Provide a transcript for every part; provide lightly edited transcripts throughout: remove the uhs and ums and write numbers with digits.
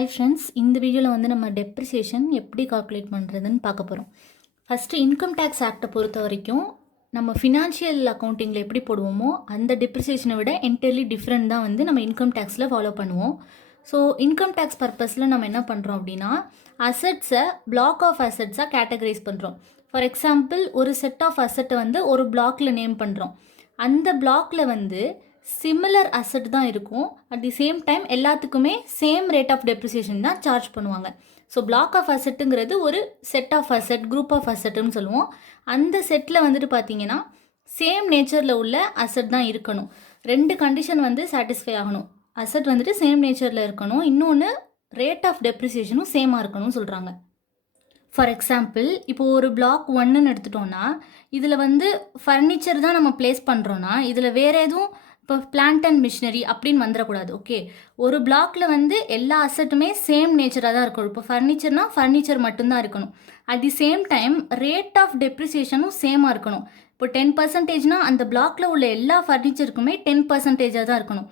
Hi friends, இந்த வீடியோவில் வந்து நம்ம டெப்ரிசியேஷன் எப்படி கால்குலேட் பண்ணுறதுன்னு பார்க்க போகிறோம். ஃபஸ்ட்டு இன்கம் டேக்ஸ் ஆக்டை பொறுத்த வரைக்கும் நம்ம ஃபினான்ஷியல் அக்கௌண்டிங்கில் எப்படி போடுவோமோ அந்த டெப்ரிசியேஷனை விட என்டையர்லி டிஃப்ரெண்ட் தான் வந்து நம்ம இன்கம் டேக்ஸில் ஃபாலோ பண்ணுவோம். ஸோ இன்கம் டேக்ஸ் பர்பஸில் நம்ம என்ன பண்ணுறோம் அப்படின்னா, அசட்ஸை பிளாக் ஆஃப் அசட்ஸாக கேட்டகரைஸ் பண்ணுறோம். ஃபார் எக்ஸாம்பிள், ஒரு செட் ஆஃப் அசட்டை வந்து ஒரு பிளாக்ல நேம் பண்ணுறோம். அந்த பிளாக்ல வந்து சிமிலர் அசட் தான் இருக்கும். அட் தி சேம் டைம் எல்லாத்துக்குமே சேம் ரேட் ஆஃப் டெப்ரிசியேஷன் தான் சார்ஜ் பண்ணுவாங்க. ஸோ பிளாக் ஆஃப் அசட்டுங்கிறது ஒரு set of asset, group of அசட்டுன்னு சொல்லுவோம். அந்த செட்டில் வந்துட்டு பார்த்தீங்கன்னா சேம் நேச்சரில் உள்ள அசட் தான் இருக்கணும். ரெண்டு கண்டிஷன் வந்து சாட்டிஸ்ஃபை ஆகணும். அசட் வந்துட்டு சேம் நேச்சரில் இருக்கணும், இன்னொன்று ரேட் ஆஃப் டெப்ரிசியேஷனும் சேமாக இருக்கணும்னு சொல்கிறாங்க. ஃபார் எக்ஸாம்பிள், இப்போது ஒரு பிளாக் 1ன்னு எடுத்துட்டோன்னா இதில் வந்து ஃபர்னிச்சர் தான் நம்ம பிளேஸ் பண்ணுறோன்னா இதில் வேறு எதுவும் இப்போ பிளான்ட் அண்ட் மிஷினரி அப்படின்னு வந்துடக்கூடாது. ஓகே, ஒரு பிளாக்ல வந்து எல்லா அசட்டுமே சேம் நேச்சராக தான் இருக்கணும். இப்போ ஃபர்னிச்சர்னா ஃபர்னிச்சர் மட்டும்தான் இருக்கணும். At the same time rate of டெப்ரிசியேஷனும் சேமாக இருக்கணும். இப்போ 10%னா அந்த பிளாக்ல உள்ள எல்லா ஃபர்னிச்சருக்குமே 10%ஆக தான் இருக்கணும்.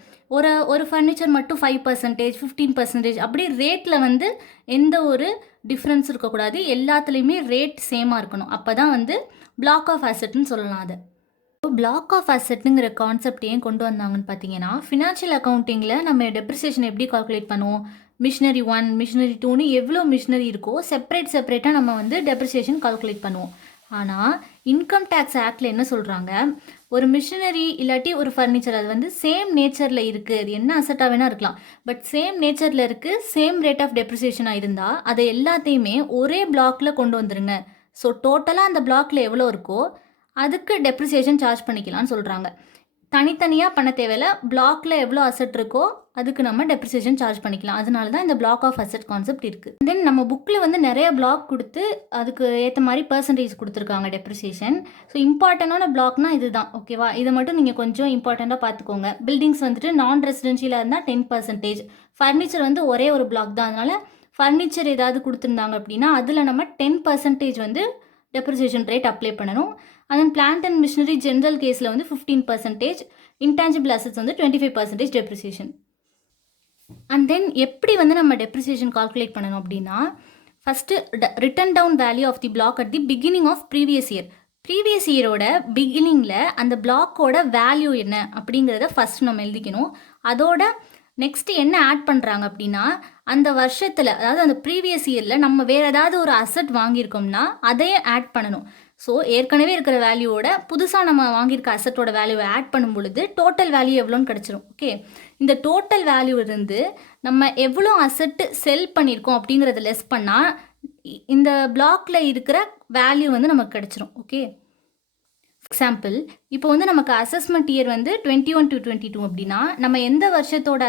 ஒரு ஃபர்னிச்சர் மட்டும் 5%, 15% அப்படி ரேட்டில் வந்து எந்த ஒரு டிஃப்ரென்ஸ் இருக்கக்கூடாது. எல்லாத்துலேயுமே ரேட் சேமாக இருக்கணும். அப்போ தான் வந்து பிளாக் ஆஃப் அசட்னு சொல்லலாம். அதை பிளாக் ஆஃப் அசெட்டுங்கிற கான்செப்ட் ஏன் கொண்டு வந்தாங்கன்னு பார்த்தீங்கன்னா, ஃபினான்ஷியல் அக்கௌண்டிங்கில் நம்ம டெப்ரிசியேஷன் எப்படி கால்குலேட் பண்ணுவோம், மிஷினரி 1, மிஷினரி 2ன்னு எவ்வளோ மிஷினரி இருக்கோ செப்பரேட்டாக நம்ம வந்து டெப்ரிசியேஷன் கால்குலேட் பண்ணுவோம். ஆனால் இன்கம் டேக்ஸ் ஆக்டில் என்ன சொல்கிறாங்க, ஒரு மிஷினரி இல்லாட்டி ஒரு ஃபர்னிச்சர் அது வந்து சேம் நேச்சரில் இருக்குது, அது என்ன அசட்டாக வேணால் இருக்கலாம், பட் சேம் நேச்சரில் இருக்குது, சேம் ரேட் ஆஃப் டெப்ரிசியேஷனாக இருந்தால் அதை எல்லாத்தையுமே ஒரே பிளாக்கில் கொண்டு வந்துருங்க. ஸோ டோட்டலாக அந்த பிளாக்கில் எவ்வளோ இருக்கோ அதுக்கு டெப்ரிசியேஷன் சார்ஜ் பண்ணிக்கலாம்னு சொல்கிறாங்க. தனித்தனியாக பண்ண தேவையில்ல, பிளாக்ல எவ்வளோ அசட் இருக்கோ அதுக்கு நம்ம டெப்ரிசியேஷன் சார்ஜ் பண்ணிக்கலாம். அதனால தான் இந்த பிளாக் ஆஃப் அசட் கான்செப்ட் இருக்குது. தென் நம்ம புக்கில் வந்து நிறைய பிளாக் கொடுத்து அதுக்கு ஏற்ற மாதிரி பர்சன்டேஜ் கொடுத்துருக்காங்க டெப்ரிசியேஷன். ஸோ இம்பார்ட்டண்டான பிளாக்னா இது தான். ஓகேவா, இதை மட்டும் நீங்கள் கொஞ்சம் இம்பார்ட்டண்ட்டாக பார்த்துக்கோங்க. பில்டிங்ஸ் வந்துட்டு நான் ரெசிடென்ஷியலாக இருந்தால் 10%, ஃபர்னிச்சர் வந்து ஒரே ஒரு பிளாக் தான். அதனால் ஃபர்னிச்சர் ஏதாவது கொடுத்துருந்தாங்க அப்படின்னா அதில் நம்ம 10% வந்து டெப்ரிசியேஷன் ரேட் அப்ளை பண்ணணும். And then plant and machinery general கேஸில் வந்து 15%, இன்டான்ஜிபிள் அசட்ஸ் வந்து 25% டெப்ரிசியேஷன். அண்ட் தென் எப்படி வந்து நம்ம டெப்ரிசியேஷன் கால்குலேட் பண்ணணும் அப்படின்னா, first written down value of the block at the beginning of previous இயரோட பிகினிங்கில் அந்த பிளாக்கோட வேல்யூ என்ன அப்படிங்கிறத ஃபஸ்ட் நம்ம எழுதிக்கணும். அதோட நெக்ஸ்ட் என்ன ஆட் பண்ணுறாங்க அப்படின்னா, அந்த வருஷத்தில் அதாவது அந்த ப்ரீவியஸ் இயரில் நம்ம வேறு ஏதாவது ஒரு அசட் வாங்கியிருக்கோம்னா அதையே ஆட் பண்ணணும். ஸோ ஏற்கனவே இருக்கிற வேல்யூவோட புதுசாக நம்ம வாங்கியிருக்க அசட்டோட வேல்யூவை ஆட் பண்ணும் பொழுது டோட்டல் வேல்யூ எவ்வளோன்னு கிடச்சிரும். ஓகே, இந்த டோட்டல் வேல்யூ இருந்து நம்ம எவ்வளோ அசட்டு செல் பண்ணியிருக்கோம் அப்படிங்கிறத லெஸ் பண்ணால் இந்த பிளாக்ல இருக்கிற வேல்யூ வந்து நமக்கு கிடச்சிரும். ஓகே, எக்ஸாம்பிள், இப்போ வந்து நமக்கு அசஸ்மெண்ட் இயர் வந்து 21 to 22 அப்படின்னா நம்ம எந்த வருஷத்தோட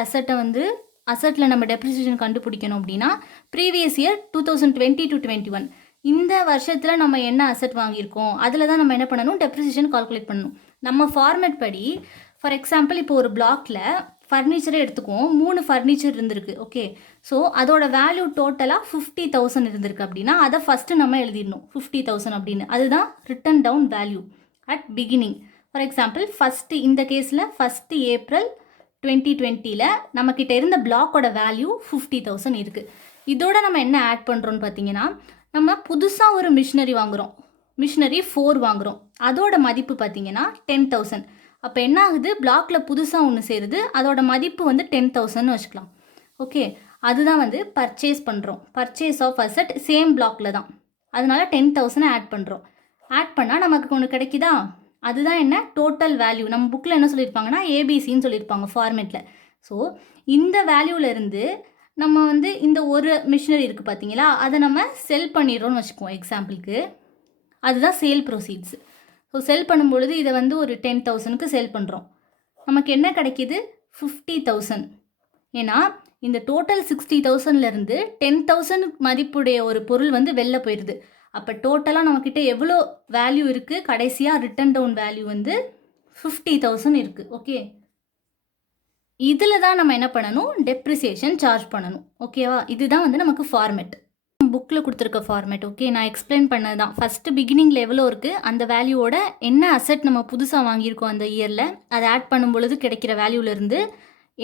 அசட்டில் நம்ம டெப்ரிசியேஷன் கண்டுபிடிக்கணும் அப்படின்னா ப்ரீவியஸ் இயர் 2020 to 21 இந்த வருஷத்தில் நம்ம என்ன அசட் வாங்கியிருக்கோம் அதில் தான் நம்ம என்ன பண்ணணும், டெப்ரிசியேஷன் கால்குலேட் பண்ணணும். நம்ம ஃபார்மேட் படி ஃபார் எக்ஸாம்பிள் இப்போ ஒரு பிளாக்ல ஃபர்னிச்சரே எடுத்துக்குவோம், 3 ஃபர்னிச்சர் இருந்திருக்கு. ஓகே, ஸோ அதோட வேல்யூ டோட்டலாக 50,000 இருந்திருக்கு அப்படின்னா அதை ஃபஸ்ட்டு நம்ம எழுதிடணும் 50,000 அப்படின்னு. அதுதான் written down value at beginning. For example, இந்த கேஸில் 1 April 2020 நம்மக்கிட்ட இருந்த பிளாக்கோட வேல்யூ 50,000 இருக்குது. இதோட நம்ம என்ன ஆட் பண்ணுறோன்னு பார்த்தீங்கன்னா, நம்ம புதுசாக ஒரு மிஷினரி வாங்குகிறோம், மிஷினரி 4 வாங்குகிறோம், அதோட மதிப்பு பார்த்தீங்கன்னா 10,000. அப்போ என்ன ஆகுது, பிளாக்ல புதுசாக ஒன்று சேருது, அதோட மதிப்பு வந்து 10,000ன்னு வச்சுக்கலாம். ஓகே, அதுதான் வந்து பர்ச்சேஸ் பண்ணுறோம், பர்ச்சேஸ் ஆஃப் அசட் சேம் பிளாக்ல தான். அதனால 10,000 ஆட் பண்ணுறோம். ஆட் பண்ணால் நமக்கு ஒன்று கிடைக்குதா, அதுதான் என்ன டோட்டல் வேல்யூ. நம்ம புக்கில் என்ன சொல்லியிருப்பாங்கன்னா ஏபிசின்னு சொல்லியிருப்பாங்க ஃபார்மேட்டில். ஸோ இந்த வேல்யூவிலேருந்து நம்ம வந்து இந்த ஒரு மிஷினரி இருக்குது பார்த்தீங்களா, அதை நம்ம செல் பண்ணிடுறோம்னு வச்சுக்குவோம் எக்ஸாம்பிளுக்கு. அதுதான் சேல் ப்ரொசீட்ஸ். ஸோ செல் பண்ணும்பொழுது இதை வந்து ஒரு 10,000க்கு செல் பண்ணுறோம். நமக்கு என்ன கிடைக்கிது, 50,000. ஏன்னா இந்த டோட்டல் 60,000லேருந்து 10,000 மதிப்புடைய ஒரு பொருள் வந்து வெளில போயிடுது. அப்போ டோட்டலாக நம்மக்கிட்ட எவ்வளோ வேல்யூ இருக்குது, கடைசியாக ரிட்டன் டவுன் வேல்யூ வந்து 50,000 இருக்குது. ஓகே, இதில் தான் நம்ம என்ன பண்ணணும், டெப்ரிசியேஷன் சார்ஜ் பண்ணணும். ஓகேவா, இதுதான் வந்து நமக்கு ஃபார்மேட், புக்கில் கொடுத்துருக்க ஃபார்மேட். ஓகே, நான் எக்ஸ்பிளைன் பண்ணது தான். ஃபஸ்ட்டு பிகினிங்கில் எவ்வளோ இருக்குது அந்த வேல்யூவோட என்ன அசட் நம்ம புதுசாக வாங்கியிருக்கோம் அந்த இயரில் அதை ஆட் பண்ணும் பொழுது கிடைக்கிற வேல்யூலேருந்து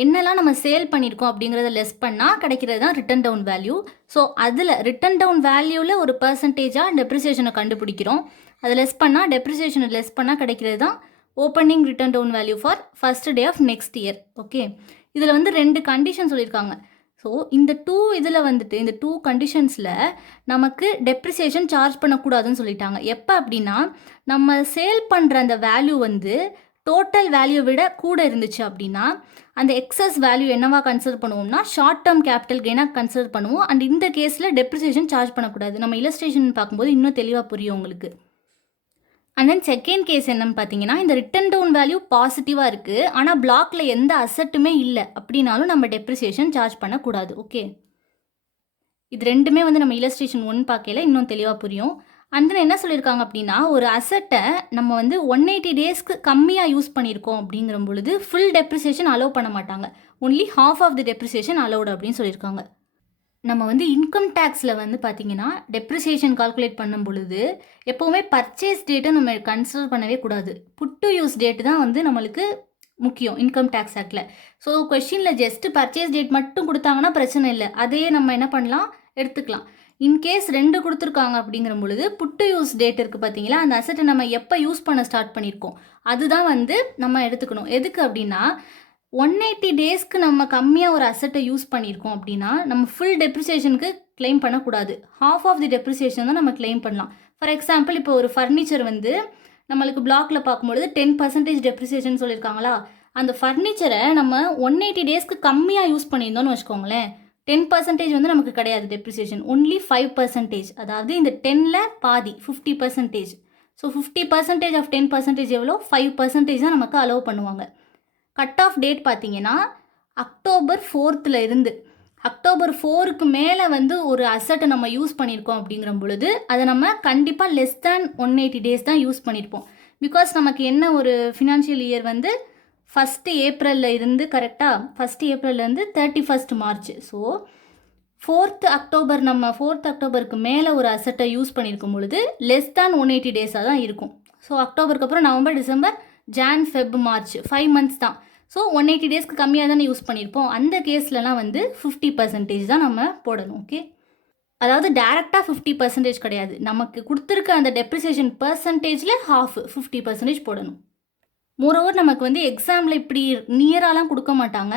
என்னெல்லாம் நம்ம சேல் பண்ணியிருக்கோம் அப்படிங்கிறத லெஸ் பண்ணால் கிடைக்கிறது தான் ரிட்டன் டவுன் வேல்யூ. ஸோ அதில் ரிட்டன் டவுன் வேல்யூவில் ஒரு பர்சன்டேஜாக டெப்ரிசியேஷனை கண்டுபிடிக்கிறோம். அதை லெஸ் பண்ணால் டெப்ரிசியேஷனை லெஸ் பண்ணால் கிடைக்கிறது தான் opening written down value for first day of next year. Okay, இதில் வந்து 2 கண்டிஷன் சொல்லியிருக்காங்க. ஸோ இந்த இதில் வந்துட்டு இந்த 2 கண்டிஷன்ஸில் நமக்கு டெப்ரிசியேஷன் சார்ஜ் பண்ணக்கூடாதுன்னு சொல்லிட்டாங்க. எப்போ அப்படின்னா நம்ம சேல் பண்ணுற அந்த வேல்யூ வந்து டோட்டல் வேல்யூ விட கூட இருந்துச்சு அப்படின்னா அந்த எக்ஸஸ் வேல்யூ என்னவா கன்சிடர் பண்ணுவோம்னா ஷார்ட் டேர்ம் கேபிட்டல் கெயினாக கன்சிடர் பண்ணுவோம். அண்ட் இந்த கேஸில் டெப்ரிசியேஷன் சார்ஜ் பண்ணக்கூடாது. நம்ம இல்லஸ்ட்ரேஷன் பார்க்கும்போது இன்னும் தெளிவாக புரியும் உங்களுக்கு. அண்ட் தென் செகண்ட் கேஸ் என்னன்னு பார்த்தீங்கன்னா இந்த ரிட்டன் டவுன் வேல்யூ பாசிட்டிவாக இருக்குது, ஆனால் பிளாக்ல எந்த அசட்டுமே இல்லை அப்படின்னாலும் நம்ம டெப்ரிசியேஷன் சார்ஜ் பண்ணக்கூடாது. ஓகே, இது ரெண்டுமே வந்து நம்ம இல்லஸ்ட்ரேஷன் 1 பார்க்கல இன்னும் தெளிவாக புரியும். அண்ட் தென் என்ன சொல்லியிருக்காங்க அப்படின்னா ஒரு அசட்டை நம்ம வந்து 180 டேஸ்க்கு கம்மியாக யூஸ் பண்ணியிருக்கோம் அப்படிங்கிற பொழுது ஃபுல் டெப்ரிசியேஷன் அலோவ் பண்ண மாட்டாங்க. Only half of the depreciation allowed அப்படின்னு சொல்லியிருக்காங்க. நம்ம வந்து இன்கம் டேக்ஸில் வந்து பார்த்திங்கன்னா டெப்ரிசியேஷன் கால்குலேட் பண்ணும் பொழுது எப்போவுமே பர்ச்சேஸ் டேட்டை நம்ம கன்சிடர் பண்ணவே கூடாது. புட் டு யூஸ் டேட்டு தான் வந்து நம்மளுக்கு முக்கியம் இன்கம் டேக்ஸ் ஆக்டில். ஸோ கொஷினில் ஜஸ்ட்டு பர்ச்சேஸ் டேட் மட்டும் கொடுத்தாங்கன்னா பிரச்சனை இல்லை, அதையே நம்ம என்ன பண்ணலாம் எடுத்துக்கலாம். இன்கேஸ் 2 கொடுத்துருக்காங்க அப்படிங்கிற பொழுது புட் டு யூஸ் டேட் இருக்குது பார்த்தீங்களா, அந்த அசட்டை நம்ம எப்போ யூஸ் பண்ண ஸ்டார்ட் பண்ணியிருக்கோம் அதுதான் வந்து நம்ம எடுத்துக்கணும். எதுக்கு அப்படின்னா 180 டேஸ்க்கு நம்ம கம்மியாக ஒரு அசட்டை யூஸ் பண்ணியிருக்கோம் அப்படின்னா நம்ம ஃபுல் டெப்ரிசியேஷனுக்கு கிளைம் பண்ணக்கூடாது. ஹாஃப் ஆஃப் தி டெப்ரிசியேஷன் தான் நம்ம கிளைம் பண்ணலாம். ஃபார் எக்ஸாம்பிள் இப்போ ஒரு ஃபர்னிச்சர் வந்து நம்மளுக்கு பிளாக்ல பார்க்கும்பொழுது 10% டெப்ரிசியேஷன் சொல்லியிருக்காங்களா, அந்த ஃபர்னிச்சரை நம்ம 180 டேஸ்க்கு கம்மியாக யூஸ் பண்ணியிருந்தோம்னு வச்சுக்கோங்களேன், 10% வந்து நமக்கு கிடையாது டெப்ரிசியேஷன், ஒன்லி 5%. அதாவது இந்த 10ல் பாதி 50%. ஸோ 50% ஆஃப் 10% எவ்வளோ 5% தான் நமக்கு அலோவ் பண்ணுவாங்க. கட் ஆஃப் டேட் பார்த்தீங்கன்னா அக்டோபர் 4th இருந்து அக்டோபர் 4க்கு மேலே வந்து ஒரு அசட்டை நம்ம யூஸ் பண்ணியிருக்கோம் அப்படிங்கிற பொழுது அதை நம்ம கண்டிப்பாக லெஸ் தேன் 180 டேஸ் தான் யூஸ் பண்ணியிருப்போம். பிகாஸ் நமக்கு என்ன ஒரு ஃபினான்ஷியல் இயர் வந்து 1 ஏப்ரலில் இருந்து கரெக்டாக 1 ஏப்ரல்லேருந்து 31 மார்ச். ஸோ 4th அக்டோபர் நம்ம 4th அக்டோபருக்கு மேலே ஒரு அசட்டை யூஸ் பண்ணியிருக்கும் பொழுது லெஸ் தேன் 180 டேஸாக தான் இருக்கும். ஸோ அக்டோபருக்கு அப்புறம் November, December, John, Feb, March 5 months தான். ஸோ 180 டேஸ்க்கு கம்மியாக தானே யூஸ் பண்ணியிருப்போம். அந்த கேஸ்லலாம் வந்து 50% தான் நம்ம போடணும். ஓகே, அதாவது டேரெக்டாக 50% கிடையாது, நமக்கு கொடுத்துருக்க அந்த டெப்ரிசியேஷன் பர்சன்டேஜில் ஹாஃப் 50% போடணும். மோரோவர் நமக்கு வந்து எக்ஸாமில் இப்படி நியராலாம் கொடுக்க மாட்டாங்க.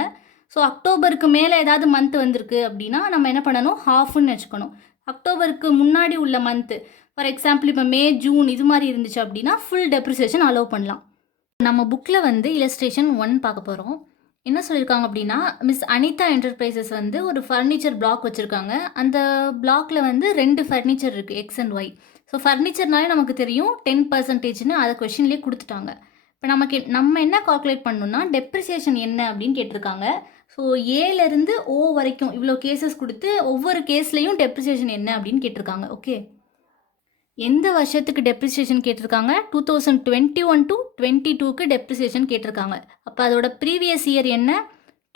ஸோ அக்டோபருக்கு மேலே ஏதாவது மந்த் வந்திருக்கு அப்படின்னா நம்ம என்ன பண்ணணும், ஹாஃப்னு வச்சுக்கணும். அக்டோபருக்கு முன்னாடி உள்ள மந்த்து ஃபார் எக்ஸாம்பிள் இப்போ மே, ஜூன் இது மாதிரி இருந்துச்சு அப்படின்னா ஃபுல் டெப்ரிசியேஷன் அலோவ் பண்ணலாம். நம்ம புக்கில் வந்து இல்லஸ்ட்ரேஷன் 1 பார்க்க போகிறோம். என்ன சொல்லியிருக்காங்க அப்படின்னா மிஸ் அனிதா என்டர்பிரைசஸ் வந்து ஒரு ஃபர்னிச்சர் பிளாக் வச்சுருக்காங்க. அந்த பிளாக்ல வந்து 2 ஃபர்னிச்சர் இருக்குது, எக்ஸ் அண்ட் ஒய். ஸோ ஃபர்னிச்சர்னாலே நமக்கு தெரியும் 10%ன்னு அதை கொஷின்லேயே கொடுத்துட்டாங்க. இப்போ நம்ம என்ன கால்குலேட் பண்ணணும்னா டெப்ரிசியேஷன் என்ன அப்படின்னு கேட்டிருக்காங்க. ஸோ ஏலேருந்து ஓ வரைக்கும் இவ்வளோ கேசஸ் கொடுத்து ஒவ்வொரு கேஸ்லேயும் டெப்ரிசியேஷன் என்ன அப்படின்னு கேட்டிருக்காங்க. ஓகே, எந்த வருஷத்துக்கு டெப்ரிசியேஷன் கேட்டிருக்காங்க, 2021 to 22க்கு டெப்ரிசியேஷன் கேட்டிருக்காங்க. அப்போ அதோட ப்ரீவியஸ் இயர் என்ன,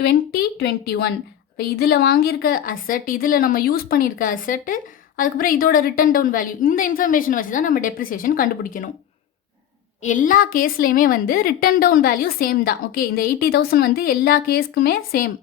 2021. இப்போ இதில் வாங்கியிருக்க அசட், இதில் நம்ம யூஸ் பண்ணியிருக்க அசட்டு, அதுக்கப்புறம் இதோட ரிட்டன் டவுன் வேல்யூ, இந்த இன்ஃபர்மேஷன் வச்சு தான் நம்ம டெப்ரிசியேஷன் கண்டுபிடிக்கணும். எல்லா கேஸ்லேயுமே வந்து ரிட்டன் டவுன் வேல்யூ சேம் தான். ஓகே, இந்த 80,000 வந்து எல்லா கேஸ்க்குமே சேம்,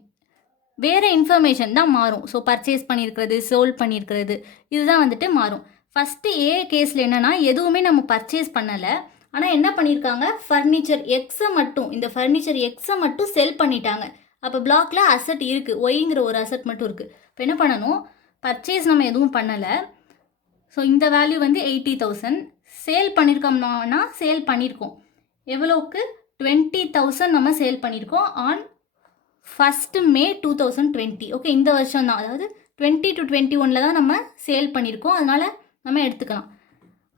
வேறு இன்ஃபர்மேஷன் தான் மாறும். ஸோ பர்ச்சேஸ் பண்ணியிருக்கிறது, சோல்ட் பண்ணியிருக்கிறது, இதுதான் வந்துட்டு மாறும். ஃபஸ்ட்டு ஏ கேஸில் என்னென்னா எதுவுமே நம்ம பர்ச்சேஸ் பண்ணலை, ஆனால் என்ன பண்ணியிருக்காங்க ஃபர்னிச்சர் எக்ஸை மட்டும், இந்த ஃபர்னிச்சர் எக்ஸை மட்டும் செல் பண்ணிட்டாங்க. அப்போ பிளாக்ல அசட் இருக்குது, ஒய்ங்கிற ஒரு அசட் மட்டும் இருக்குது. இப்போ என்ன பண்ணணும், பர்ச்சேஸ் நம்ம எதுவும் பண்ணலை. ஸோ இந்த வேல்யூ வந்து 80,000. சேல் பண்ணியிருக்கோம்னா சேல் பண்ணியிருக்கோம் எவ்வளோக்கு, 20,000 நம்ம சேல் பண்ணியிருக்கோம் ஆன் 1st May 2020. ஓகே, இந்த வருஷம் தான், அதாவது 20 to 21 தான் நம்ம சேல் பண்ணியிருக்கோம், அதனால் நம்ம எடுத்துக்கலாம்.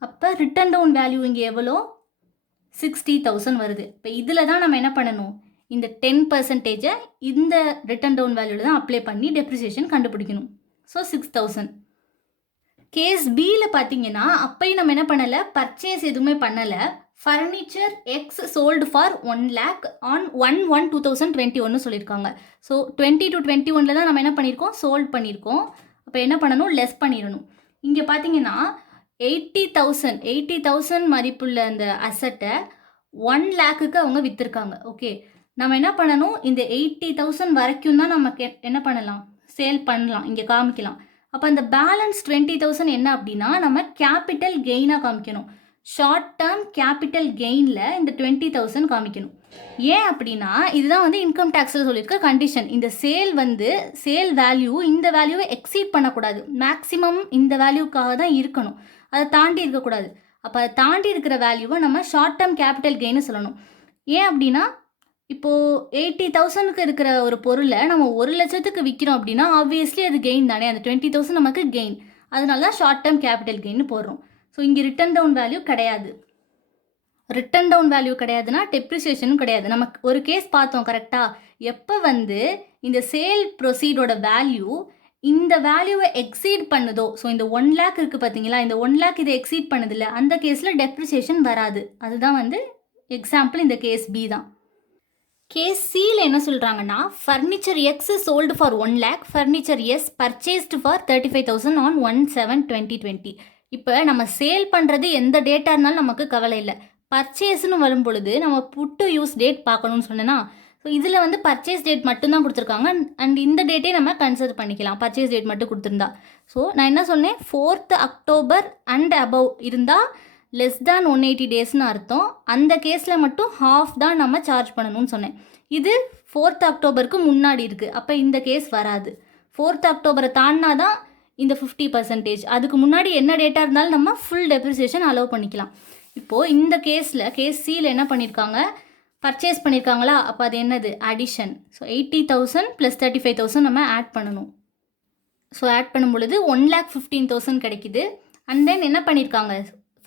அப்போ ரிட்டன் டவுன் வேல்யூ இங்கே எவ்வளோ, 60,000 வருது. இப்போ இதில் தான் நம்ம என்ன பண்ணணும், இந்த 10%-ஐ இந்த ரிட்டன் டவுன் வேல்யூவில் தான் அப்ளை பண்ணி டெப்ரிசியேஷன் கண்டுபிடிக்கணும். ஸோ 6,000. கேஸ் பியில் பார்த்தீங்கன்னா அப்போயும் நம்ம என்ன பண்ணலை, பர்ச்சேஸ் எதுவுமே பண்ணலை. Furniture X sold for 1 lakh on 1/1/2021 சொல்லியிருக்காங்க. ஸோ 20 to 21 தான் நம்ம என்ன பண்ணியிருக்கோம், சோல்ட் பண்ணியிருக்கோம். அப்போ என்ன பண்ணணும், லெஸ் பண்ணிடணும். இங்கே பார்த்தீங்கன்னா 80,000 மதிப்புள்ள அந்த அசட்டை 1 lakhக்கு அவங்க விற்றுருக்காங்க. ஓகே, நம்ம என்ன பண்ணணும், இந்த 80,000 வரைக்கும் தான் நமக்கு என்ன பண்ணலாம், சேல் பண்ணலாம், இங்கே காமிக்கலாம். அப்போ அந்த பேலன்ஸ் 20,000 என்ன அப்படின்னா நம்ம கேபிட்டல் கெயினாக காமிக்கணும். ஷார்ட் டேர்ம் கேபிட்டல் கெயினில் இந்த 20,000 காமிக்கணும். ஏன் அப்படின்னா இதுதான் வந்து இன்கம் டேக்ஸில் சொல்லியிருக்க கண்டிஷன். இந்த சேல் வேல்யூ இந்த வேல்யூவை எக்ஸீட் பண்ணக்கூடாது. மேக்ஸிமம் இந்த வேல்யூக்காக தான் இருக்கணும், அதை தாண்டி இருக்கக்கூடாது. அப்போ அதை தாண்டி இருக்கிற வேல்யூவை நம்ம ஷார்ட் டேர்ம் கேபிட்டல் கெயின்னு சொல்லணும். ஏன் அப்படின்னா இப்போது 80,000க்கு இருக்கிற ஒரு பொருளை நம்ம 1,00,000க்கு விற்கிறோம் அப்படின்னா ஆப்வியஸ்லி அது கெயின் தானே, அந்த 20,000 நமக்கு கெயின். அதனால தான் ஷார்ட் டேர்ம் கேபிட்டல் கெயின்னு போடுறோம். ஸோ இங்கே ரிட்டன் டவுன் வேல்யூ கிடையாது. ரிட்டன் டவுன் வேல்யூ கிடையாதுன்னா டெப்ரிசியேஷனும் கிடையாது. நமக்கு ஒரு கேஸ் பார்த்தோம் கரெக்டாக, எப்போ வந்து இந்த சேல் ப்ரொசீடோட வேல்யூ இந்த வேல்யூவை எக்ஸீட் பண்ணுதோ, ஸோ இந்த 1 lakh இருக்குது பார்த்தீங்களா, இந்த 1 lakh இதை எக்ஸீட் பண்ணுதில்ல, அந்த கேஸில் டெப்ரிசியேஷன் வராது. அதுதான் வந்து எக்ஸாம்பிள் இந்த கேஸ் பி தான். கேஸ் சியில் என்ன சொல்கிறாங்கன்னா, furniture X sold for 1 lakh, furniture is purchased for 35,000 on 1/7/2020. இப்போ நம்ம சேல் பண்ணுறது எந்த டேட்டாக இருந்தாலும் நமக்கு கவலை இல்லை. பர்ச்சேஸ்னு வரும் பொழுது நம்ம புட் டு யூஸ் டேட் பார்க்கணும்னு சொன்னேன்னா, ஸோ இதில் வந்து பர்ச்சேஸ் டேட் மட்டும்தான் கொடுத்துருக்காங்க. அண்ட் இந்த டேட்டே நம்ம கன்சிடர் பண்ணிக்கலாம், பர்ச்சேஸ் டேட் மட்டும் கொடுத்துருந்தா. ஸோ நான் என்ன சொன்னேன், 4th October அண்ட் அபவ் இருந்தால் லெஸ் தேன் 180 டேஸ்னு அர்த்தம். அந்த கேஸில் மட்டும் ஹாஃப் தான் நம்ம சார்ஜ் பண்ணணும்னு சொன்னேன். இது 4th Octoberக்கு முன்னாடி இருக்குது, அப்போ இந்த கேஸ் வராது. 4th October தாண்டினா தான் இந்த 50%. அதுக்கு முன்னாடி என்ன டேட்டா இருந்தாலும் நம்ம ஃபுல் டெப்ரிசியேஷன் அலோவ் பண்ணிக்கலாம். இப்போது இந்த கேஸில் கேஸ் சியில் என்ன பண்ணியிருக்காங்க, பர்ச்சேஸ் பண்ணியிருக்காங்களா, அப்போ அது என்னது அடிஷன். ஸோ 80,000 + 35,000 நம்ம ஆட் பண்ணணும். ஸோ ஆட் பண்ணும் பொழுது 1,15,000 கிடைக்குது. அண்ட் தென் என்ன பண்ணியிருக்காங்க,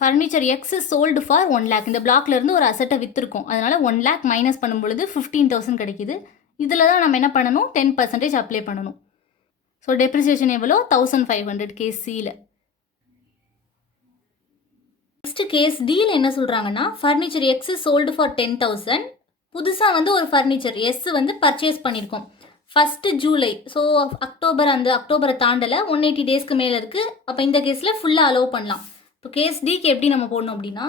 furniture X sold for 1 lakh. இந்த பிளாக்லேருந்து ஒரு அசட்டை விற்றுருக்கோம், அதனால் 1 lakh மைனஸ் பண்ணும் பொழுது 15,000 கிடைக்குது. இதில் தான் நம்ம என்ன பண்ணணும், 10% அப்ளை பண்ணணும். ஸோ டெப்ரிசியேஷன் எவ்வளோ, 1,500 கேஸ் சியில். நெக்ஸ்ட்டு கேஸ் டியில் என்ன சொல்கிறாங்கன்னா, ஃபர்னிச்சர் எக்ஸ் சோல்டு ஃபார் 10,000. புதுசாக வந்து ஒரு ஃபர்னிச்சர் எஸ் வந்து பர்ச்சேஸ் பண்ணியிருக்கோம் 1 July. ஸோ அக்டோபரை தாண்டலை, 180 டேஸ்க்கு மேலே இருக்குது. அப்போ இந்த கேஸில் ஃபுல்லாக அலோவ் பண்ணலாம். இப்போ கேஸ் டிக்கு எப்படி நம்ம போடணும் அப்படின்னா,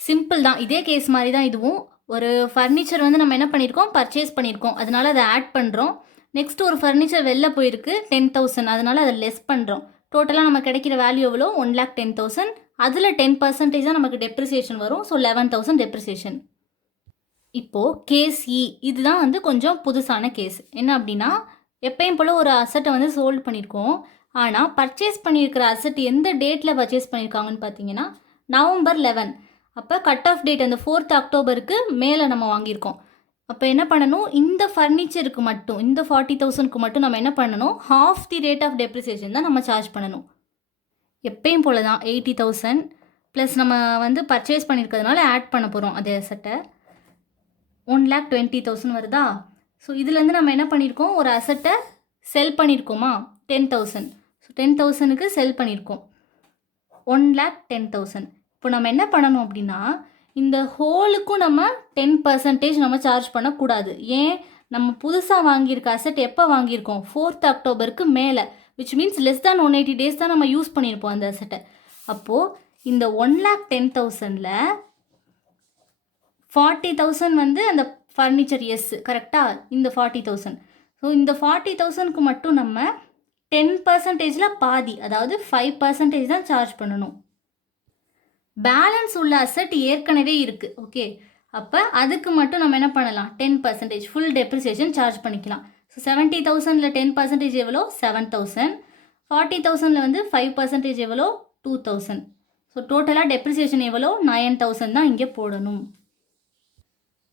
சிம்பிள் தான், இதே கேஸ் மாதிரி தான் இதுவும். ஒரு ஃபர்னிச்சர் வந்து நம்ம என்ன பண்ணியிருக்கோம், பர்ச்சேஸ் பண்ணியிருக்கோம், அதனால் அதை ஆட் பண்ணுறோம். நெக்ஸ்ட் ஒரு ஃபர்னிச்சர் வெளில போயிருக்கு 10,000, அதனால் அதை லெஸ் பண்ணுறோம். டோட்டலாக நம்ம கிடைக்கிற வேல்யூ எவ்வளோ, 1,10,000. அதில் 10% தான் நமக்கு டெப்ரிசியேஷன் வரும். So 11,000 depreciation. இப்போது கேஸ் இ, இதுதான் வந்து கொஞ்சம் புதுசான கேஸ். என்ன அப்படின்னா, எப்பயும் போல் ஒரு அசட்டை வந்து சோல்டு பண்ணியிருக்கோம். ஆனால் பர்ச்சேஸ் பண்ணியிருக்கிற அசட் எந்த டேட்டில் பர்ச்சேஸ் பண்ணியிருக்காங்கன்னு பார்த்தீங்கன்னா November 11. அப்போ கட் ஆஃப் டேட் அந்த 4th Octoberக்கு மேலே நம்ம வாங்கியிருக்கோம். அப்போ என்ன பண்ணணும், இந்த ஃபர்னிச்சருக்கு மட்டும், இந்த 40,000க்கு மட்டும் நம்ம என்ன பண்ணணும், half the rate of depreciation தான் நம்ம சார்ஜ் பண்ணணும். எப்பயும் போல தான் 80,000 ப்ளஸ் நம்ம வந்து பர்ச்சேஸ் பண்ணியிருக்கிறதுனால ஆட் பண்ண போகிறோம் அதே அசட்டை. 1,20,000 வருதா. ஸோ இதுலேருந்து நம்ம என்ன பண்ணியிருக்கோம், ஒரு அசட்டை செல் பண்ணியிருக்கோமா 10,000. ஸோ 10,000க்கு செல் பண்ணியிருக்கோம், 1,10,000. இப்போ நம்ம என்ன பண்ணணும் அப்படின்னா, இந்த ஹோலுக்கும் நம்ம 10% நம்ம சார்ஜ் பண்ணக்கூடாது. ஏன், நம்ம புதுசாக வாங்கியிருக்க அசட் எப்போ வாங்கியிருக்கோம், 4th Octoberக்கு மேலே, which means less than 180 days தான் நம்ம யூஸ் பண்ணியிருப்போம் அந்த அசட்டை. அப்போது இந்த 1,10,000ல் 40,000 வந்து அந்த ஃபர்னிச்சர் எஸ் கரெக்டாக, இந்த 40,000. ஸோ இந்த 40,000க்கு மட்டும் நம்ம 10%ல் பாதி, அதாவது 5% தான் சார்ஜ் பண்ணணும். பேலன்ஸ் உள்ள அசட் ஏற்கனவே இருக்குது, ஓகே. அப்போ அதுக்கு மட்டும் நம்ம என்ன பண்ணலாம், 10% ஃபுல் டெப்ரிசியேஷன் சார்ஜ் பண்ணிக்கலாம். ஸோ 70,000ல் 10% எவ்வளோ, 7,000. 40,000ல் வந்து 5% எவ்வளோ, 2,000. ஸோ டோட்டலாக டெப்ரிசியேஷன் எவ்வளோ, 9,000 தான் இங்கே போடணும்.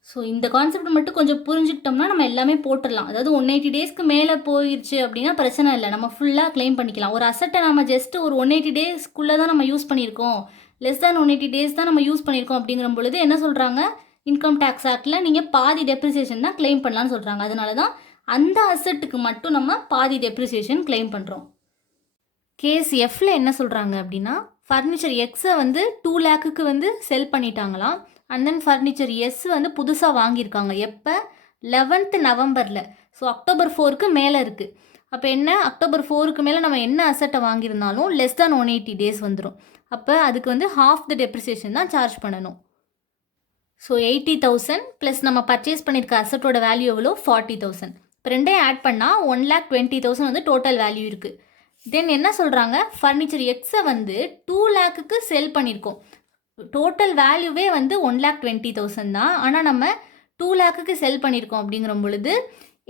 ஸோ இந்த கான்செப்ட் மட்டும் கொஞ்சம் புரிஞ்சுக்கிட்டோம்னா நம்ம எல்லாமே போட்டுடலாம். அதாவது 180 டேஸ்க்கு மேலே போயிடுச்சு அப்படின்னா பிரச்சனை இல்லை, நம்ம ஃபுல்லாக கிளைம் பண்ணிக்கலாம். ஒரு அசட்டை நம்ம ஜஸ்ட்டு ஒரு 180 டேஸ்க்குள்ளே தான் நம்ம யூஸ் பண்ணியிருக்கோம், லெஸ் தேன் 180 டேஸ் தான் நம்ம யூஸ் பண்ணியிருக்கோம் அப்படிங்கிற பொழுது என்ன சொல்கிறாங்க, இன்கம் டேக்ஸ் ஆக்டில் நீங்கள் பாதி டெப்ரிசியேஷன் தான் கிளைம் பண்ணலான்னு சொல்கிறாங்க. அதனால தான் அந்த அசட்டுக்கு மட்டும் நம்ம பாதி டெப்ரிசியேஷன் கிளைம் பண்ணுறோம். கேஸ் எஃப்ல என்ன சொல்கிறாங்க அப்படின்னா, ஃபர்னிச்சர் எக்ஸை வந்து 2 lakhக்கு வந்து செல் பண்ணிட்டாங்களாம். அண்ட் தென் ஃபர்னிச்சர் எஸ் வந்து புதுசாக வாங்கியிருக்காங்க எப்போ, 11th Novemberல. ஸோ October 4க்கு மேலே இருக்குது. அப்போ என்ன, October 4க்கு மேலே நம்ம என்ன அசட்டை வாங்கியிருந்தாலும் லெஸ் தேன் 180 டேஸ் வந்துடும். அப்போ அதுக்கு வந்து half the depreciation தான் சார்ஜ் பண்ணணும். ஸோ 80,000 ப்ளஸ் நம்ம பர்ச்சேஸ் பண்ணியிருக்க அசட்டோட வேல்யூ எவ்வளோ 40,000. இப்போ ரெண்டையும் ஆட் பண்ணால் 1,20,000 வந்து டோட்டல் வேல்யூ இருக்குது. தென் என்ன சொல்கிறாங்க, ஃபர்னிச்சர் எக்ஸை வந்து 2 lakhக்கு செல் பண்ணியிருக்கோம். டோட்டல் வேல்யூவே வந்து 1,20,000 தான். ஆனால் நம்ம 2 lakhக்கு செல் பண்ணியிருக்கோம் அப்படிங்கிற பொழுது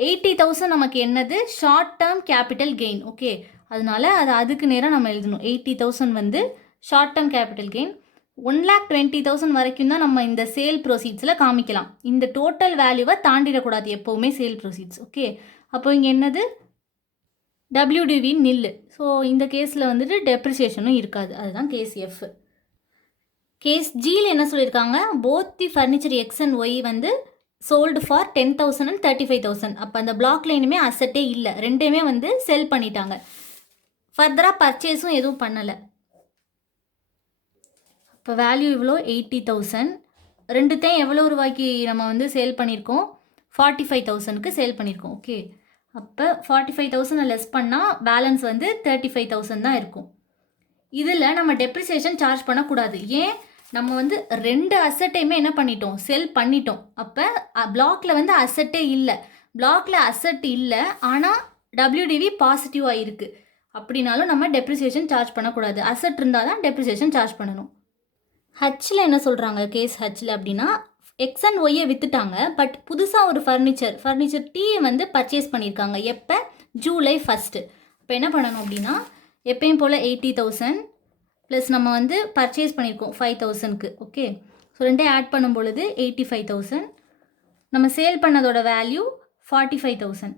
80,000 நமக்கு என்னது short term capital gain. Okay, அதனால அதுக்கு நேராக நம்ம எழுதணும். 80,000 வந்து ஷார்ட் டேர்ம் கேபிட்டல் கெயின். 1,20,000 வரைக்கும் தான் நம்ம இந்த சேல் ப்ரொசீட்ஸில் காமிக்கலாம். இந்த டோட்டல் வேல்யூவை தாண்டிடக்கூடாது எப்போவுமே சேல் ப்ரொசீட்ஸ். ஓகே, அப்போ இங்கே என்னது WDV நில்லு. ஸோ இந்த கேஸில் வந்துட்டு டெப்ரிசியேஷனும் இருக்காது. அதுதான் கேஸ் எஃப். கேஸ் ஜியில் என்ன சொல்லியிருக்காங்க, both the furniture X and Y வந்து சோல்டு ஃபார் 10,000 அண்ட் 35,000. அப்போ அந்த பிளாக் லைனுமே அசட்டே இல்லை, ரெண்டையுமே வந்து செல் பண்ணிட்டாங்க. ஃபர்தராக பர்ச்சேஸும் எதுவும் பண்ணலை. இப்போ வேல்யூ இவ்வளோ 80,000. ரெண்டுத்தையும் எவ்வளோ ரூபாய்க்கு நம்ம வந்து சேல் பண்ணியிருக்கோம், 45,000க்கு சேல் பண்ணியிருக்கோம். ஓகே, அப்போ 45,000 லெஸ் பண்ணால் பேலன்ஸ் வந்து 35,000 தான் இருக்கும். இதில் நம்ம டெப்ரிசியேஷன் சார்ஜ் பண்ணக்கூடாது. ஏன், நம்ம வந்து ரெண்டு அசட்டையுமே என்ன பண்ணிட்டோம், செல் பண்ணிட்டோம். அப்போ பிளாக்ல வந்து அசட்டே இல்லை. பிளாக்ல அசட் இல்லை, ஆனால் WDV பாசிட்டிவாக இருக்குது. அப்படின்னாலும் நம்ம டெப்ரிசியேஷன் சார்ஜ் பண்ணக்கூடாது. அசட் இருந்தால் தான் டெப்ரிசியேஷன் சார்ஜ் பண்ணணும். ஹச்சில் என்ன சொல்கிறாங்க, கேஸ் ஹச்சில் அப்படின்னா எக்ஸ் அண்ட் ஒய்யை விற்றுட்டாங்க. பட் புதுசாக ஒரு ஃபர்னிச்சர் டீயை வந்து பர்ச்சேஸ் பண்ணியிருக்காங்க. எப்போ, ஜூலை 1. இப்போ என்ன பண்ணணும் அப்படின்னா, எப்பயும் போல் 80,000 ப்ளஸ் நம்ம வந்து பர்ச்சேஸ் பண்ணியிருக்கோம் 5,000க்கு. ஓகே, ஸோ ரெண்டே ஆட் பண்ணும் பொழுது 85,000. நம்ம சேல் பண்ணதோட வேல்யூ 45,000.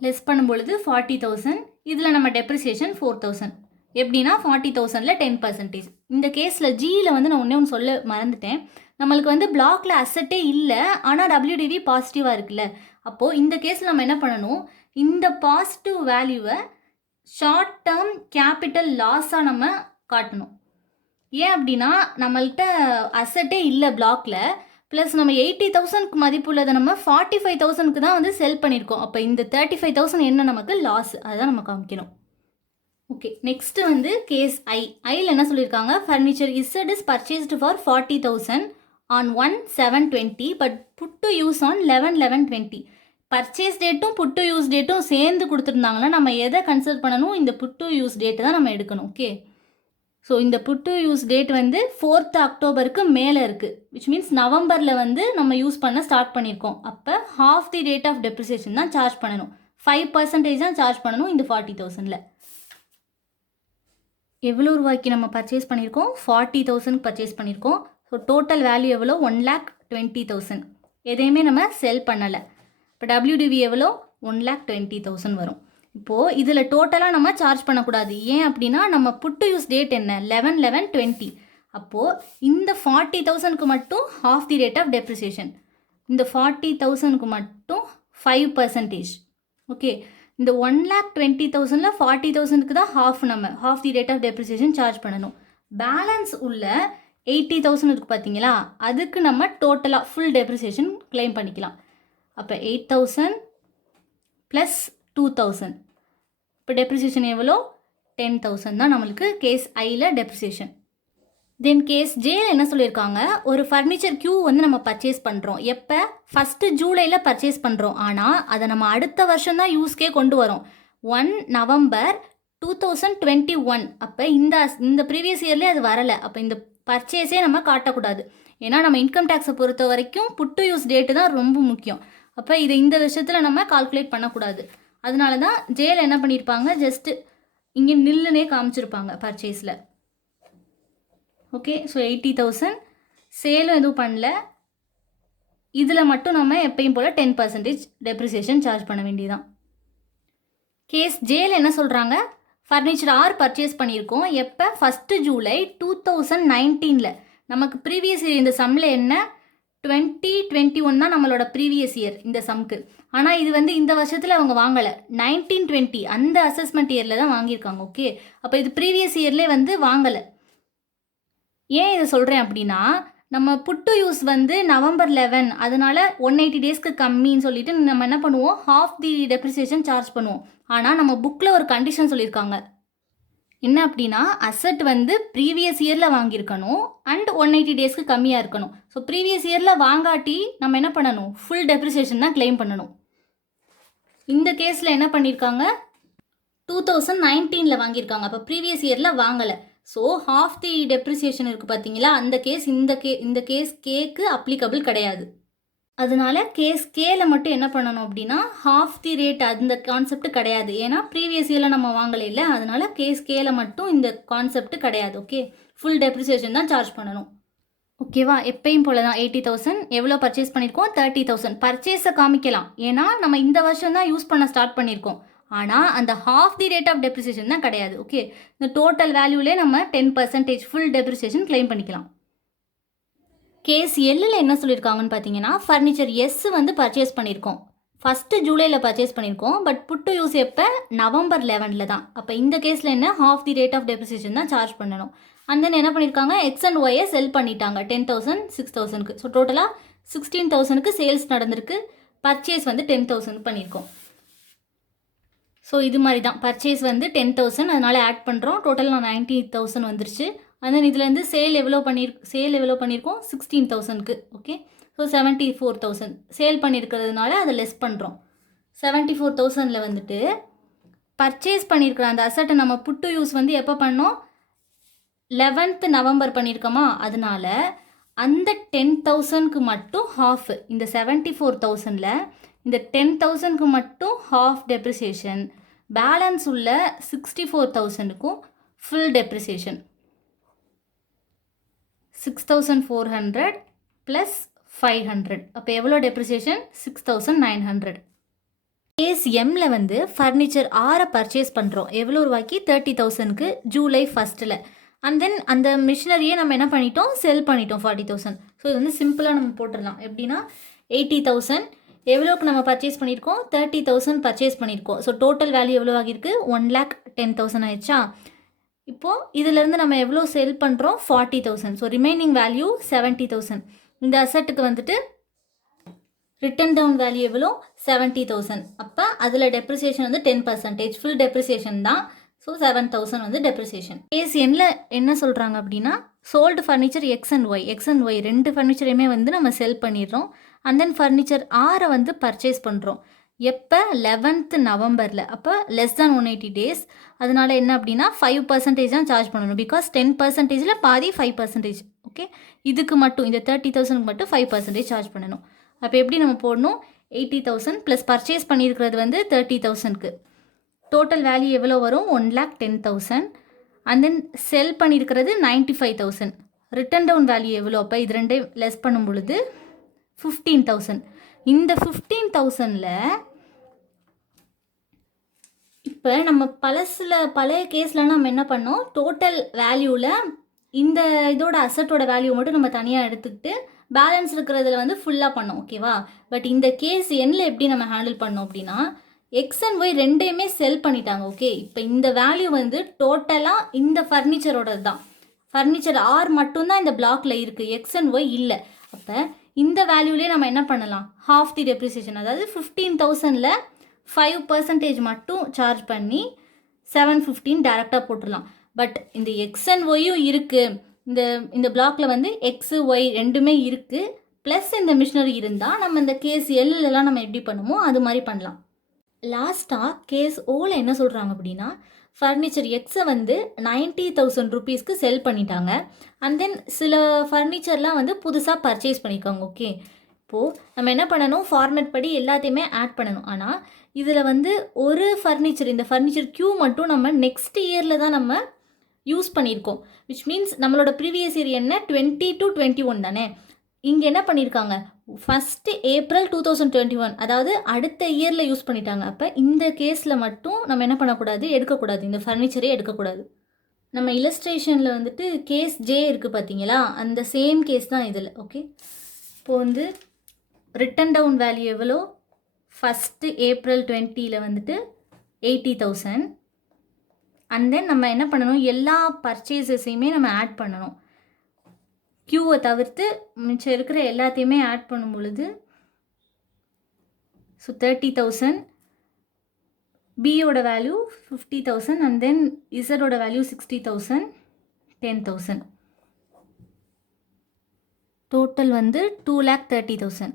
லெஸ் பண்ணும் பொழுது 40,000. இதில் நம்ம டெப்ரிசியேஷன் 4,000. எப்படின்னா 40,000ல் 10%. இந்த கேஸில் ஜியில் வந்து நான் ஒன்று சொல்ல மறந்துட்டேன். நம்மளுக்கு வந்து பிளாக்ல அசட்டே இல்லை, ஆனால் WDV பாசிட்டிவாக இருக்குல்ல. அப்போது இந்த கேஸில் நம்ம என்ன பண்ணணும், இந்த பாசிட்டிவ் வேல்யூவை ஷார்ட் டேர்ம் கேபிட்டல் லாஸாக நம்ம காட்டணும். ஏன் அப்படின்னா நம்மள்கிட்ட அசட்டே இல்லை பிளாக்ல, ப்ளஸ் நம்ம 80,000க்கு மதிப்புள்ளதை நம்ம 45,000க்கு தான் வந்து செல் பண்ணியிருக்கோம். அப்போ இந்த 35,000 என்ன நமக்கு லாஸ், அதுதான் நம்ம காமிக்கணும். ஓகே, நெக்ஸ்ட்டு வந்து கேஸ் ஐயில் என்ன சொல்லியிருக்காங்க, furniture Z is purchased for 40,000 on 1/7/20 but put to use on 11/11/20. Purchase டேட்டும் புட் டு யூஸ் டேட்டும் சேர்ந்து கொடுத்துருந்தாங்கன்னா நம்ம எதை கன்சிடர் பண்ணணும், இந்த புட் டு யூஸ் டேட்டை தான் நம்ம எடுக்கணும். ஓகே, ஸோ இந்த புட் டு யூஸ் டேட் வந்து 4th அக்டோபருக்கு மேலே இருக்குது. விச் மீன்ஸ் நவம்பரில் வந்து நம்ம யூஸ் பண்ண ஸ்டார்ட் பண்ணியிருக்கோம். அப்போ half the rate of depreciation தான் சார்ஜ் பண்ணணும். 5% தான் சார்ஜ் பண்ணணும். இந்த 40,000ல் எவ்வளோ ரூபாய்க்கு நம்ம பர்ச்சேஸ் பண்ணியிருக்கோம், 40,000 பர்ச்சேஸ் பண்ணியிருக்கோம். ஸோ டோட்டல் வேல்யூ எவ்வளோ, 1,20,000. எதையுமே நம்ம செல் பண்ணலை. இப்போ WDV எவ்வளோ, 1,20,000 வரும். இப்போது இதில் டோட்டலாக நம்ம சார்ஜ் பண்ணக்கூடாது. ஏன் அப்படின்னா நம்ம புட் டு யூஸ் டேட் என்ன, 11/11/20. அப்போது இந்த 40,000க்கு மட்டும் half the rate of depreciation, இந்த 40,000க்கு மட்டும் 5%. ஓகே, இந்த 1,20,000ல் 40,000க்கு தான் half the rate of depreciation charge பண்ணணும். பேலன்ஸ் உள்ள 80,000 இருக்குது பார்த்தீங்களா, அதுக்கு நம்ம டோட்டலாக ஃபுல் டெப்ரிசியேஷன் கிளைம் பண்ணிக்கலாம். அப்போ 8,000 ப்ளஸ் 2,000. இப்போ டெப்ரிசியேஷன் எவ்வளோ, 10,000 தான் நம்மளுக்கு கேஸ் ஐயில் டெப்ரிசியேஷன். தென் கேஸ் ஜேயில் என்ன சொல்லியிருக்காங்க, ஒரு ஃபர்னிச்சர் கியூ வந்து நம்ம பர்ச்சேஸ் பண்ணுறோம். எப்போ, 1 ஜூலையில் பர்ச்சேஸ் பண்ணுறோம். ஆனால் அதை நம்ம அடுத்த வருஷம் தான் யூஸ்க்கே கொண்டு வரோம், 1 நவம்பர் 2021. அப்போ இந்த ப்ரீவியஸ் இயர்லேயே அது வரலை. அப்போ இந்த பர்ச்சேஸே நம்ம காட்டக்கூடாது. ஏன்னா நம்ம இன்கம் டேக்ஸை பொறுத்த வரைக்கும் புட் டு யூஸ் டேட்டு தான் ரொம்ப முக்கியம். அப்போ இதை இந்த விஷயத்தில் நம்ம கால்குலேட் பண்ணக்கூடாது. அதனால தான் ஜேயில் என்ன பண்ணியிருப்பாங்க, ஜஸ்ட்டு இங்கே நில்லுனே காமிச்சிருப்பாங்க பர்ச்சேஸில். ஓகே, ஸோ 80,000 சேலும் எதுவும் பண்ணல. இதில் மட்டும் நம்ம எப்பயும் போல் 10% டெப்ரிசியேஷன் சார்ஜ் பண்ண வேண்டியதான். கேஸ் ஜேயில் என்ன சொல்கிறாங்க, ஃபர்னிச்சர் ஆர் பர்ச்சேஸ் பண்ணியிருக்கோம். எப்போ, 1 ஜூலை 2019. நமக்கு ப்ரீவியஸ் இயர் இந்த சம்மில் என்ன, 2021 தான் நம்மளோட ப்ரீவியஸ் இயர் இந்த சம்க்கு. ஆனால் இது வந்து இந்த வருஷத்தில் அவங்க வாங்கலை, 1920 அந்த அசஸ்மெண்ட் இயரில் தான் வாங்கியிருக்காங்க. ஓகே, அப்போ இது ப்ரீவியஸ் இயர்லேயே வந்து வாங்கலை. ஏன் இதை சொல்கிறேன் அப்படின்னா, நம்ம புட் டு யூஸ் வந்து நவம்பர் 11, அதனால் 180 டேஸ்க்கு கம்மின்னு சொல்லிட்டு நம்ம என்ன பண்ணுவோம், ஹாஃப் தி டெப்ரிசியேஷன் சார்ஜ் பண்ணுவோம். ஆனால் நம்ம புக்கில் ஒரு கண்டிஷன் சொல்லியிருக்காங்க, என்ன அப்படின்னா அசட் வந்து ப்ரீவியஸ் இயரில் வாங்கியிருக்கணும் அண்ட் 180 டேஸ்க்கு கம்மியாக இருக்கணும். ஸோ ப்ரீவியஸ் இயரில் வாங்காட்டி நம்ம என்ன பண்ணணும், ஃபுல் டெப்ரிசியேஷன் தான் கிளைம் பண்ணணும். இந்த கேஸில் என்ன பண்ணியிருக்காங்க, 2019 வாங்கியிருக்காங்க. அப்போ ப்ரீவியஸ் இயரில் வாங்கலை. ஸோ ஹாஃப் தி டெப்ரிசியேஷன் இருக்குது பார்த்தீங்களா, அந்த கேஸ் இந்த கேஸ் கேக்கு அப்ளிகபிள் கிடையாது. அதனால கேஸ் கேல மட்டும் என்ன பண்ணணும் அப்படின்னா ஹாஃப் தி ரேட் அந்த கான்செப்ட் கிடையாது. ஏன்னா ப்ரீவியஸ் இயரில் நம்ம வாங்கலை இல்லை, அதனால கேஸ் கேல மட்டும் இந்த கான்செப்ட் கிடையாது. ஓகே, ஃபுல் டெப்ரிசியேஷன் தான் சார்ஜ் பண்ணணும். ஓகேவா, எப்பயும் போல தான் 80,000 எவ்வளோ பர்ச்சேஸ் பண்ணியிருக்கோம், 30,000 பர்ச்சேஸை காமிக்கலாம். ஏன்னா நம்ம இந்த வருஷம் தான் யூஸ் பண்ண ஸ்டார்ட் பண்ணியிருக்கோம். ஆனால் அந்த half the rate of depreciation தான் கிடையாது. ஓகே, இந்த டோட்டல் வேல்யூலே நம்ம 10% ஃபுல் டெப்ரிசியேஷன் கிளைம் பண்ணிக்கலாம். கேஸ் எல்லில் என்ன சொல்லியிருக்காங்கன்னு பார்த்தீங்கன்னா, ஃபர்னிச்சர் எஸ் வந்து பர்ச்சேஸ் பண்ணியிருக்கோம். ஃபஸ்ட்டு ஜூலையில் பர்ச்சேஸ் பண்ணியிருக்கோம். But put to use, November 11 தான். அப்போ இந்த கேஸில் என்ன, ஹாஃப் தி ரேட் ஆஃப் டெப்ரிசியேஷன் தான் சார்ஜ் பண்ணணும். அண்ட் தென் என்ன பண்ணியிருக்காங்க, எக்ஸ் அண்ட் ஒய்யை செல் பண்ணிட்டாங்க 10,000 6,000க்கு. ஸோ டோட்டலாக 16,000க்கு சேல்ஸ் நடந்திருக்கு. பர்ச்சேஸ் வந்து 10,000 பண்ணியிருக்கோம். ஸோ இது மாதிரி தான் பர்ச்சேஸ் வந்து 10,000, அதனால் ஆட் பண்ணுறோம். டோட்டலாக 90,000 வந்துருச்சு. அண்ட் தென் இதுலேருந்து சேல் எவ்வளோ பண்ணியிருக்கோம், 16,000க்கு. ஓகே, ஸோ 74,000 சேல் பண்ணியிருக்கிறதுனால அதை லெஸ் பண்ணுறோம். 74,000ல் வந்துட்டு பர்ச்சேஸ் பண்ணியிருக்கிற அந்த அசட்டை நம்ம புட்டு யூஸ் வந்து எப்போ பண்ணோம், 11th நவம்பர் பண்ணியிருக்கோமா, அதனால அந்த 10,000க்கு மட்டும் ஹாஃப், இந்த 74,000ல் இந்த 10,000க்கு மட்டும் ஹாஃப் டெப்ரிசியேஷன், பேலன்ஸ் உள்ள 64,000க்கும் ஃபுல் டெப்ரிசியேஷன். 6,400 ப்ளஸ் 500, அப்போ எவ்வளோ டெப்ரிசியேஷன், 6,900. கேஸ் எம்மில் வந்து ஃபர்னிச்சர் 6 பர்ச்சேஸ் பண்ணுறோம். எவ்வளோ ரூபாய்க்கு, 30,000க்கு ஜூலை 1st. அண்ட் தென் அந்த மிஷினரியை நம்ம என்ன பண்ணிட்டோம், செல் பண்ணிட்டோம் 40,000. ஸோ இது வந்து சிம்பிளாக நம்ம போட்டுடலாம். எப்படின்னா 80,000 எவ்வளோக்கு நம்ம பர்ச்சேஸ் பண்ணியிருக்கோம், 30,000 பர்ச்சேஸ் பண்ணியிருக்கோம். ஸோ டோட்டல் வேல்யூ எவ்வளோ ஆகிருக்கு, 1,10,000 ஆயிடுச்சா. இப்போது இதிலேருந்து நம்ம எவ்வளோ சேல் பண்ணுறோம், 40,000. So remaining value 70,000. இந்த அசட்டுக்கு வந்துட்டு ரிட்டன் டவுன் வேல்யூ எவ்வளோ, 70,000. அப்போ அதில் டெப்ரிசியேஷன் வந்து 10%, ஃபுல் டெப்ரிசியேஷன் தான். ஸோ 7,000 வந்து டெப்ரிசியேஷன். கேஸ் என்ன சொல்கிறாங்க அப்படின்னா, sold furniture X and Y ரெண்டு ஃபர்னிச்சரையுமே வந்து நம்ம செல் பண்ணிடுறோம். அண்ட் தென் ஃபர்னிச்சர் 6 வந்து பர்ச்சேஸ் பண்ணுறோம். எப்போ, 11th நவம்பரில். அப்போ லெஸ் தேன் 180 டேஸ். அதனால என்ன அப்படின்னா 5% தான் சார்ஜ் பண்ணணும். பிகாஸ் 10%ல் பாதி 5%. ஓகே, இதுக்கு மட்டும் இந்த 30,000க்கு மட்டும் 5% சார்ஜ் பண்ணணும். அப்போ எப்படி நம்ம போடணும், 80,000 ப்ளஸ் பர்ச்சேஸ் பண்ணியிருக்கிறது வந்து 30,000க்கு. டோட்டல் வேல்யூ எவ்வளோ வரும், 1,10,000. அண்ட் தென் செல் பண்ணியிருக்கிறது 95,000. ரிட்டன் டவுன் வேல்யூ எவ்வளோ, அப்போ இது ரெண்டையும் லெஸ் பண்ணும் பொழுது 15,000. இந்த 15,000ல் இப்போ நம்ம பழைய கேஸில் நம்ம என்ன பண்ணோம், டோட்டல் வேல்யூவில் இந்த இதோட அசட்டோட வேல்யூ மட்டும் நம்ம தனியாக எடுத்துக்கிட்டு பேலன்ஸ் இருக்கிறதுல வந்து ஃபுல்லாக பண்ணோம். ஓகேவா, பட் இந்த கேஸ் எண்ணில் எப்படி நம்ம ஹேண்டில் பண்ணோம் அப்படின்னா, எக்ஸ் அண்ட் ஒய் ரெண்டையுமே செல் பண்ணிட்டாங்க. ஓகே, இப்போ இந்த வேல்யூ வந்து டோட்டலாக இந்த ஃபர்னிச்சரோட தான். ஃபர்னிச்சர் ஆர் மட்டும்தான் இந்த பிளாக்ல இருக்குது, எக்ஸ் அண்ட் ஒய் இல்லை. அப்போ இந்த வேல்யூலேயே நம்ம என்ன பண்ணலாம், ஹாஃப் தி டெப்ரிசியேஷன், அதாவது 15,000ல் 5% மட்டும் சார்ஜ் பண்ணி 715 டேரெக்டாக போட்டுடலாம். பட் இந்த எக்ஸ் அண்ட் ஒய்யும் இருக்குது, இந்த பிளாக்ல வந்து எக்ஸு ஒய் ரெண்டுமே இருக்குது, ப்ளஸ் இந்த மிஷினரி இருந்தால் நம்ம இந்த கேஸ் எல்லாம் நம்ம எப்படி பண்ணுமோ அது மாதிரி பண்ணலாம். லாஸ்ட்டாக கேஸ் ஓவில் என்ன சொல்கிறாங்க அப்படின்னா, ஃபர்னிச்சர் எக்ஸை வந்து 90,000 ருபீஸ்க்கு செல் பண்ணிட்டாங்க. அண்ட் தென் சில ஃபர்னிச்சர்லாம் வந்து புதுசாக பர்ச்சேஸ் பண்ணியிருக்காங்க. ஓகே, இப்போது நம்ம என்ன பண்ணணும், ஃபார்மேட் படி எல்லாத்தையுமே ஆட் பண்ணணும். ஆனால் இதில் வந்து ஒரு ஃபர்னிச்சர், இந்த ஃபர்னிச்சர் கியூ மட்டும் நம்ம நெக்ஸ்ட் இயரில் தான் நம்ம யூஸ் பண்ணியிருக்கோம். விச் மீன்ஸ் நம்மளோட ப்ரீவியஸ் இயர் என்ன 20 to 21 தானே. இங்கே என்ன பண்ணியிருக்காங்க, 1st April 2021, அதாவது அடுத்த இயரில் யூஸ் பண்ணிட்டாங்க. அப்போ இந்த கேஸில் மட்டும் நம்ம என்ன பண்ணக்கூடாது, எடுக்கக்கூடாது, இந்த ஃபர்னிச்சரே எடுக்கக்கூடாது. நம்ம இல்லஸ்ட்ரேஷனில் வந்துட்டு கேஸ் ஜே இருக்குது பார்த்தீங்களா, அந்த சேம் கேஸ் தான் இதில். ஓகே, இப்போது வந்து ரிட்டன் டவுன் வேல்யூ எவ்வளோ, 1st April 2020 வந்துட்டு 80,000. அண்ட் தென் நம்ம என்ன பண்ணணும், எல்லா பர்ச்சேசஸையுமே நம்ம ஆட் பண்ணணும். க்யூவை தவிர்த்து மிச்சம் இருக்கிற எல்லாத்தையுமே ஆட் பண்ணும் பொழுது ஸோ 30,000 பியோட வேல்யூ 50,000 அண்ட் தென் இசடோட வேல்யூ 60,000, 10,000. டோட்டல் வந்து 2,30,000.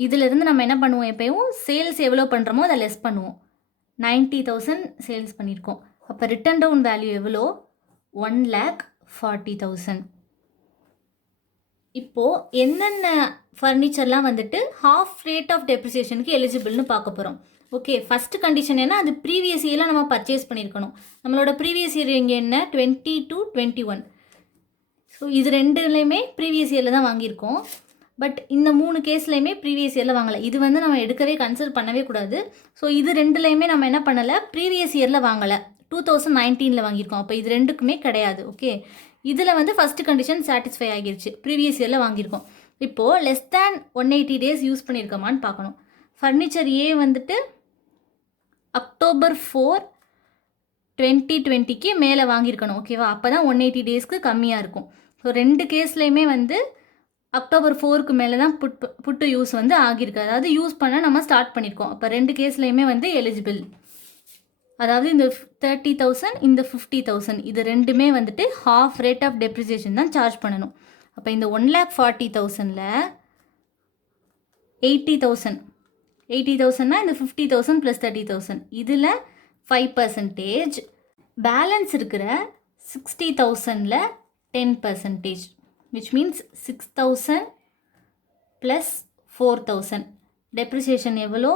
இதிலிருந்து நம்ம என்ன பண்ணுவோம், எப்பயும் சேல்ஸ் எவ்வளோ பண்ணுறோமோ அதை லெஸ் பண்ணுவோம். 90,000 சேல்ஸ் பண்ணியிருக்கோம். அப்போ ரிட்டன் டவுன் வேல்யூ எவ்வளோ, 1,40,000. இப்போது என்னென்ன ஃபர்னிச்சர்லாம் வந்துட்டு ஹாஃப் ரேட் ஆஃப் டெப்ரிசியேஷனுக்கு எலிஜிபிள்னு பார்க்க போகிறோம். ஓகே, ஃபஸ்ட்டு கண்டிஷன் என்ன, அது ப்ரீவியஸ் இயரில் நம்ம பர்ச்சேஸ் பண்ணியிருக்கணும். நம்மளோட ப்ரீவியஸ் இயர் இங்கே என்ன, 20 to 21. ஸோ இது ரெண்டுலேயுமே ப்ரீவியஸ் இயரில் தான் வாங்கியிருக்கோம். பட் இந்த 3 கேஸ்லையுமே ப்ரீவியஸ் இயரில் வாங்கலை. இது வந்து நம்ம எடுக்கவே கன்சிடர் பண்ணவே கூடாது. ஸோ இது ரெண்டுலேயுமே நம்ம என்ன பண்ணலை, ப்ரீவியஸ் இயரில் வாங்கலை, 2019 வாங்கியிருக்கோம். அப்போ இது ரெண்டுக்குமே கிடையாது. ஓகே, இதில் வந்து ஃபஸ்ட்டு கண்டிஷன் சாட்டிஸ்ஃபை ஆகிருச்சு, ப்ரீவியஸ் இயரில் வாங்கியிருக்கோம். இப்போது லெஸ் தேன் 180 days யூஸ் பண்ணியிருக்கோமான்னு பார்க்கணும். ஃபர்னிச்சர் ஏ வந்துட்டு October 4, 2020 மேலே வாங்கியிருக்கணும். ஓகேவா, அப்போ தான் 180 daysக்கு கம்மியாக இருக்கும். ஸோ ரெண்டு கேஸ்லேயுமே வந்து October 4க்கு மேலே தான் புட்டு யூஸ் வந்து ஆகியிருக்கு, அதாவது யூஸ் பண்ண நம்ம ஸ்டார்ட் பண்ணியிருக்கோம். அப்போ ரெண்டு கேஸ்லேயுமே வந்து எலிஜிபிள். அதாவது இந்த 30,000 இந்த 50,000 இது ரெண்டுமே வந்துட்டு ஹாஃப் ரேட் ஆஃப் டெப்ரிசியேஷன் தான் சார்ஜ் பண்ணணும். அப்போ இந்த 1,40,000ல் 80,000னா இந்த 50,000 + 30,000 இதில் 5%, பேலன்ஸ் இருக்கிற 60,000ல் 10%, விச் மீன்ஸ் 6,000 + 4,000. டெப்ரிசியேஷன் எவ்வளோ,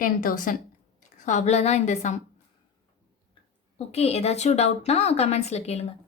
10,000. ஸோ அவ்வளோதான் இந்த சம். ஓகே, ஏதாச்சும் டவுட்னா கமெண்ட்ஸில் கேளுங்கள்.